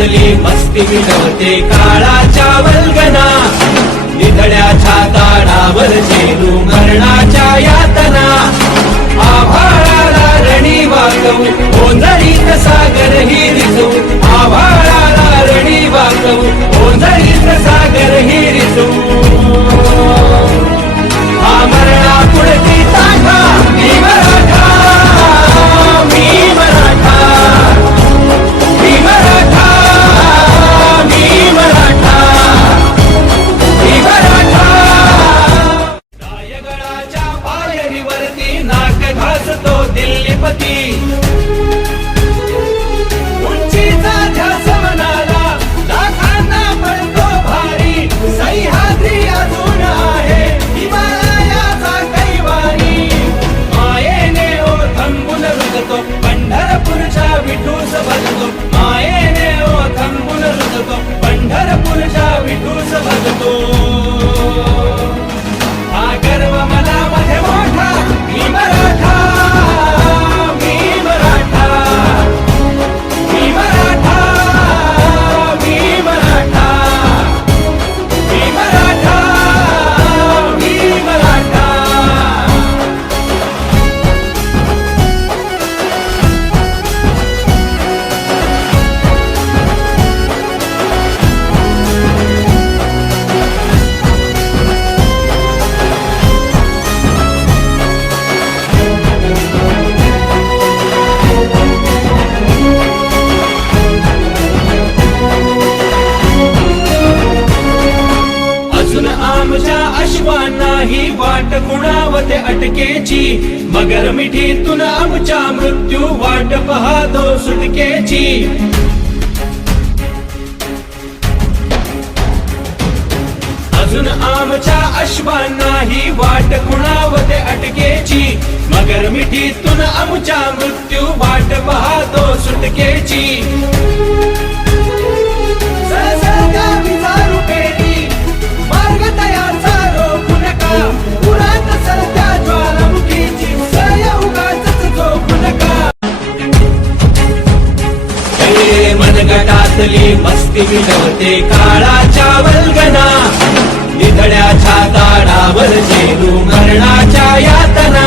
मनगटातली मस्ती मिटवते काळाच्या वल्गना, निधड्याच्या ताडावर झेलू मरणाच्या यातना, आभाळाला रणी वाकवू ओंजळीत सागर ही रिजवू, आभाळाला रणी वाकवू ओंजळीत सागर ही रिजवू, हा मरणा पुढची ताठा मी मराठा, मी मराठा, मी मराठा, मी मराठा, मी मराठा. रायगडाच्या पायरीवरती नाक घासतो दिल्लीपती, उंचीचा ध्यास मनाला लाखांना पडतो भारी, सह्याद्री अजून आहे हिमालयाचा कैवारी, मायेने ओथंबून रुजतो पंढरपूरच्या विठूस भजतो, मायेने ओथंबून रुजतो पंढरपूरच्या विठूस भजतो, हा गर्व मला मध्ये मोठा मी मराठा, मी मराठा, मी मराठा, मी मराठा, मी मराठा, मी मराठा. अजून आमच्या अश्वांना ही वाट कुणावते अटकेची, मगर मिठीतून आमच्या मृत्यू वाट पाहतो सुटकेची, अजून आमच्या अश्वांना ही वाट कुणावते अटकेची, मगर मिठीतून आमच्या मृत्यू वाट पाहतो सुटकेची, सळसळत्या विजारू पेरी मार्ग तयारचा रोखू नका, पुरात सरत्या ज्वालामुखीची सय उगाचच झोपू नका. हे मनगटातली मस्ती मिटवते काळाच्या वल्गना, निधड्याच्या ताडावर झेलू मरणाच्या यातना,